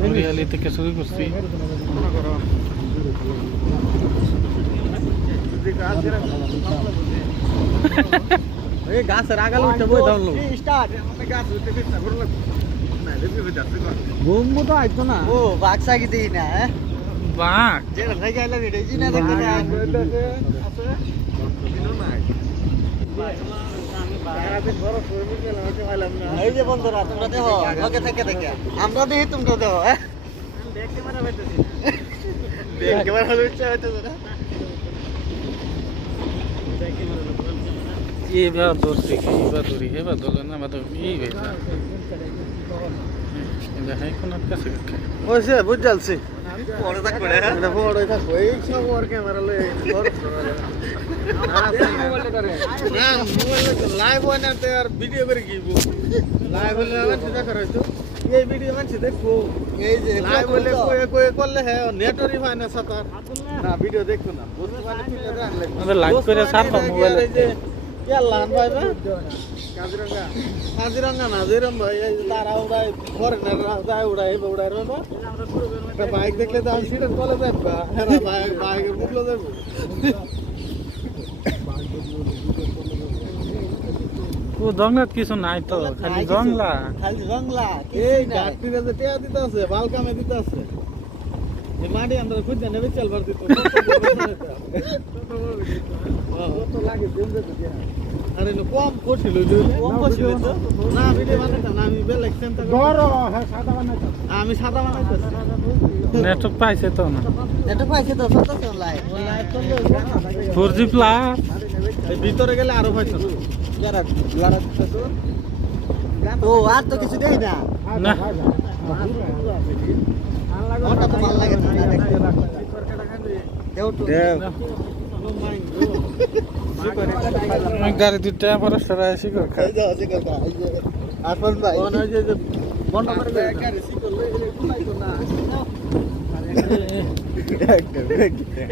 হরিয়ালি থেকে শুরু করছি। গাছের আগালে উঠে বই দাও ঘুমবো তো আইতো না। ও বাঘ সাকি দিই না বাঘ যেটা থেকে আইলাম এটাই চিনা দেখতে না। এই যে বন্ধুরা তোমরা দেখো লগে থেকে দেখে আমরা দেখি তোমরা দেখো এবার ধরছি এবার ধরি এবার ধরলে না আমাদের এই হয়েছে দেখাই কোনার কাছে ওইসে বুঝ জ্বালছি পরে থাকবো এটা পরে থাকবো এই সব ওর ক্যামেরা লয়ে লাইভ হয় না তো আর ভিডিও করে কি লাইভ হলে আমার দেখা রইতো এই ভিডিও মানছি দেখবো এই যে লাইভ হলে কয়ে করলে হ্যাঁ নেটওয়ার্কই হয় না সাতার না ভিডিও দেখবো না বুঝতে পারলে তুলে রাখলে আমাদের লাইভ করে ছাড়বো মোবাইলে লান ভাই না কাজিরঙ্গা কাজিরঙ্গা না যেরম ভাই তারা উড়াই ফরেনার যায় উড়াই উড়াই বাবা একটা বাইক দেখলে তো আমি সিটের তলে যাবো হ্যাঁ বাইকের মুখলো যাবো ও জঙ্গলাত কিছু নাই তো খালি জঙ্গলা এই গাছটিরা যে টেয়া দিতে আছে বালকামে দিতে আছে এই মাটি আমরা খুঁজে নেবে চালবার দিত কত লাগে দিন দিতে আরে কম কঠিল তো না ভিডিও বানাইতা না আমি বেলেগ সেন্টার সাদা বানাইতা আমি সাদা বানাইতাছি নেটওয়ার্ক পাইছে তো না নেটওয়ার্ক পাইছে তো সত্য তো লাইভ করলে 4G প্লাস এই ভিতরে গেলে আরো পাইছো ও আর তো কিছু দেই না না ওটা তো ভালো লাগে না দেখতে দেও তো গাড়ি দুইটা পরে সরাই শিকর খাই আসল ভাই মনে হয় যে বন্ধ করে গাড়ি শিকর লই গেলে খুলাইতো না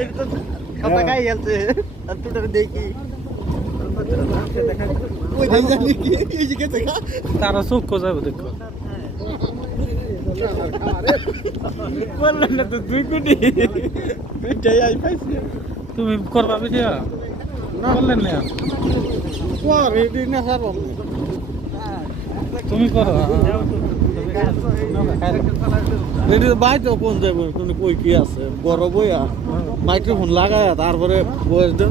একদম কথা খাই গেছে আর তুই দেখি ওই জানি কি এই যে দেখা তারা চোখ যাবে দেখো বললেন না তো 2 কোটি দুইটাই আই পাইছি তুমি করবা ভিডিও বললেন না পরে দিন না স্যার তুমি করো রেডি বাই তো কোন যাবে তুমি কই কি আছে বড় বইয়া মাইক্রোফোন লাগায়া তারপরে বয়স দেন